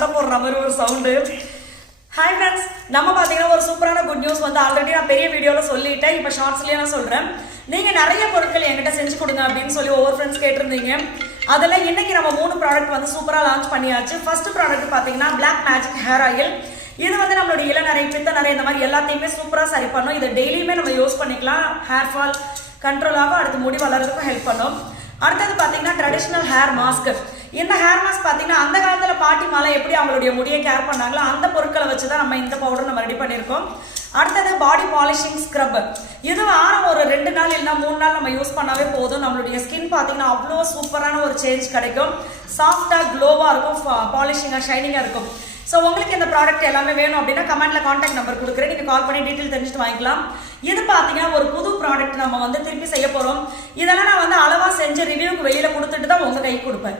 சண்டை போடுற மாதிரி ஒரு சவுண்டு. ஹாய் ஃப்ரெண்ட்ஸ், நம்ம பார்த்தீங்கன்னா ஒரு சூப்பரான குட் நியூஸ் வந்து ஆல்ரெடி நான் பெரிய வீடியோவில் சொல்லிட்டேன். இப்போ ஷார்ட்ஸ்லேயே நான் சொல்கிறேன். நீங்கள் நிறைய பொருட்கள் என்கிட்ட செஞ்சு கொடுங்க அப்படின்னு சொல்லி ஒவ்வொரு ஃப்ரெண்ட்ஸ் கேட்டிருந்தீங்க. அதில் இன்னைக்கு நம்ம 3 ப்ராடக்ட் வந்து சூப்பராக லான்ச் பண்ணியாச்சு. ஃபர்ஸ்ட் ப்ராடக்ட் பார்த்தீங்கன்னா பிளாக் மேஜிக் ஹேர் ஆயில். இது வந்து நம்மளுடைய இளநரை, பித்தநரை இந்த மாதிரி எல்லாத்தையுமே சூப்பராக சரி பண்ணும். இதை டெய்லியுமே நம்ம யூஸ் பண்ணிக்கலாம். ஹேர் ஃபால் கண்ட்ரோல் ஆகும், அடுத்து முடி வளர்றதுக்கும் ஹெல்ப் பண்ணும். அடுத்தது பார்த்தீங்கன்னா ட்ரெடிஷ்னல் ஹேர் மாஸ்க். இந்த ஹேர் மாஸ்க் பார்த்தீங்கன்னா அந்த காலத்தில் பாட்டி மாலை எப்படி அவங்களுடைய முடியை கேர் பண்ணாங்களோ அந்த பொருட்களை வச்சு தான் நம்ம இந்த பவுடர் நம்ம ரெடி பண்ணியிருக்கோம். அடுத்தது பாடி பாலிஷிங் ஸ்க்ரப். இது வாரம் ஒரு 2 நாள் இல்லைன்னா 3 நாள் நம்ம யூஸ் பண்ணாவே போதும். நம்மளுடைய ஸ்கின் பார்த்தீங்கன்னா அவ்வளோ சூப்பரான ஒரு சேஞ்ச் கிடைக்கும். சாஃப்டாக க்ளோவாக இருக்கும், பாலிஷிங்காக ஷைனிங்காக இருக்கும். ஸோ உங்களுக்கு இந்த ப்ராடக்ட் எல்லாமே வேணும் அப்படின்னா கமெண்ட்ல கான்டாக்ட் நம்பர் கொடுக்குறேன். நீங்கள் கால் பண்ணி டீட்டெயில் தெரிஞ்சுட்டு வாங்கிக்கலாம். இது பார்த்தீங்கன்னா ஒரு புது ப்ராடக்ட் நம்ம வந்து திருப்பி செய்ய போகிறோம். இதெல்லாம் நான் வந்து அளவாக செஞ்சு ரிவ்யூக்கு வெளியில் கொடுத்துட்டு தான் உங்கள் கைக்கு கொடுப்பேன்.